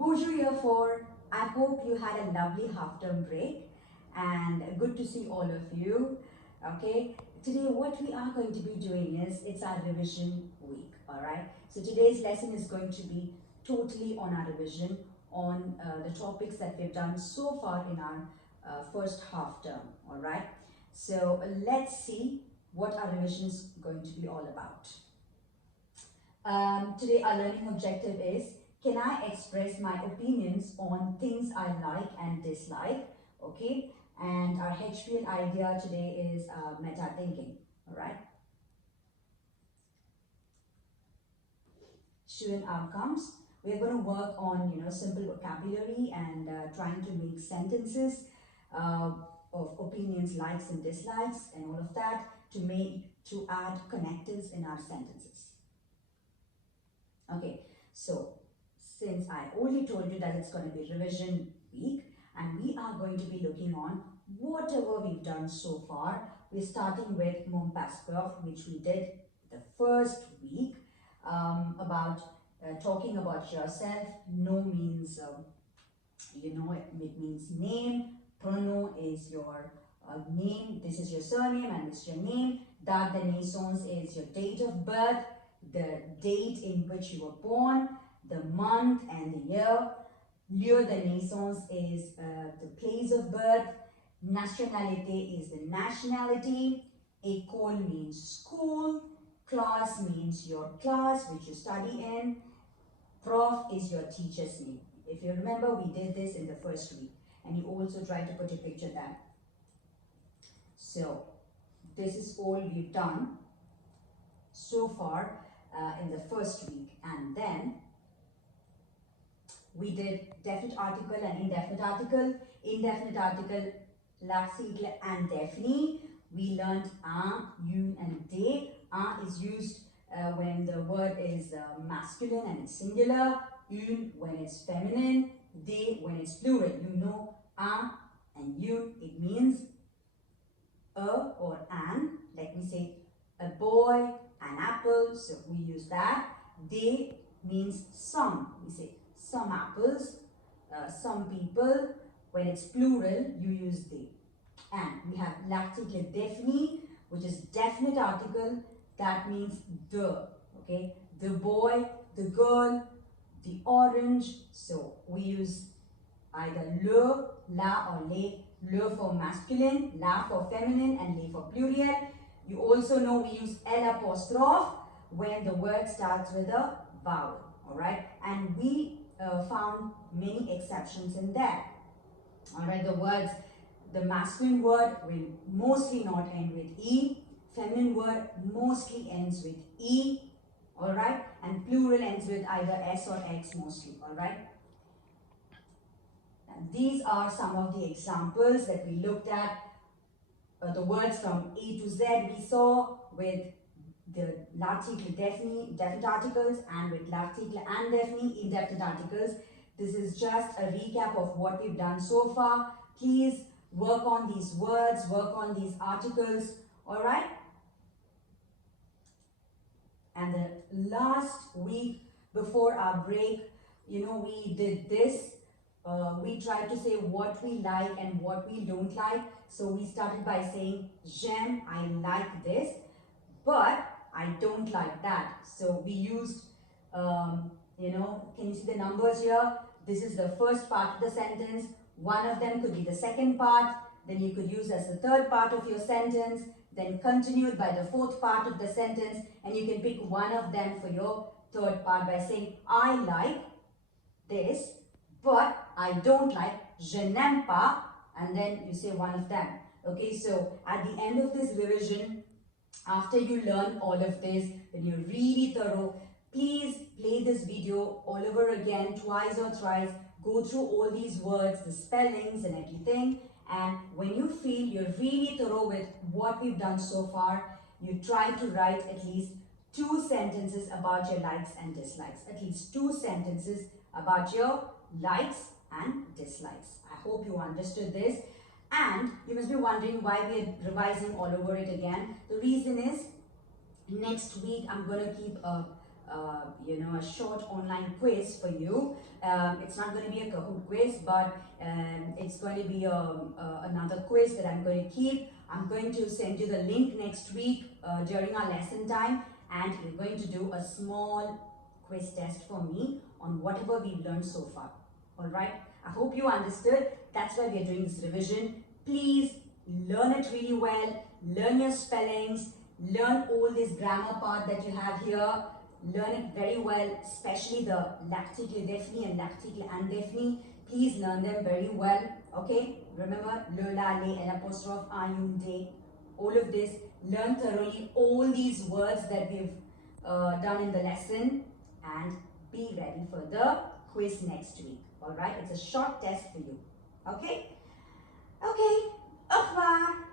Bonjour year 4. I hope you had a lovely half-term break and good to see all of you. Okay, today what we are going to be doing is it's our revision week. All right, so today's lesson is going to be totally on our revision on the topics that we've done so far in our first half term. All right, so let's see what our revision is going to be all about. Today our learning objective is, can I express my opinions on things I like and dislike? Okay, and our HPL idea today is meta thinking. All right, student outcomes. We're going to work on simple vocabulary and trying to make sentences uh, of opinions, likes and dislikes, and all of that to add connectives in our sentences. Okay, so since I already told you that it's going to be revision week and we are going to be looking on whatever we've done so far. We're starting with Mon Passeport, which we did the first week, about talking about yourself. No means, it means name. Pronom is your name. This is your surname and this is your name. Date de naissance is your date of birth, the date in which you were born, the month and the year. Lieu de naissance is the place of birth. Nationalité is the nationality. École means school. Class means your class which you study in. Prof is your teacher's name. If you remember, we did this in the first week and you also tried to put a picture there. So this is all we've done so far in the first week, and then we did definite article and indefinite article. Indefinite article, l'article indéfini. We learned un, une and des. Un is used when the word is masculine and it's singular. Une when it's feminine. Des when it's plural. You know un and une, it means a or an. Let me say a boy, an apple, so we use that. Des means some. We say some apples, some people. When it's plural, you use they. And we have l'article défini, which is definite article. That means the. Okay, the boy, the girl, the orange. So we use either le, la or les. Le for masculine, la for feminine, and les for plural. You also know we use L apostrophe when the word starts with a vowel. Alright, and we found many exceptions in there. Alright, the masculine word will mostly not end with E. Feminine word mostly ends with E. Alright, and plural ends with either S or X mostly. Alright. These are some of the examples that we looked at. The words from A to Z we saw with the l'article défini, definite articles, and with l'article indéfini, indefinite articles. This is just a recap of what we've done so far. Please work on these words, work on these articles, all right? And the last week before our break, we did this. We tried to say what we like and what we don't like. So we started by saying, j'aime, I like this, but I don't like that. So we used, can you see the numbers here? This is the first part of the sentence. One of them could be the second part. Then you could use as the third part of your sentence. Then continued by the fourth part of the sentence. And you can pick one of them for your third part by saying, I like this, but I don't like, je n'aime pas, and then you say one of them. Okay, so at the end of this revision, after you learn all of this, when you're really thorough, please play this video all over again, twice or thrice, go through all these words, the spellings and everything. And when you feel you're really thorough with what we've done so far, you try to write at least 2 sentences about your likes and dislikes. At least 2 sentences about your likes and dislikes. I hope you understood this. And you must be wondering why we are revising all over it again. The reason is, next week I'm going to keep a a short online quiz for you. It's not going to be a Kahoot quiz, but it's going to be another quiz that I'm going to keep. I'm going to send you the link next week during our lesson time, and you're going to do a small quiz test for me on whatever we've learned so far. All right? I hope you understood. That's why we're doing this revision. Please learn it really well. Learn your spellings. Learn all this grammar part that you have here. Learn it very well, especially the lacticle deafni and lacticle andeafni. Please learn them very well. Okay? Remember, le, la, le, l apostrophe, a, un, de. All of this. Learn thoroughly all these words that we've done in the lesson, and be ready for the quiz next week. Alright? It's a short test for you. Okay? Okay. Au revoir.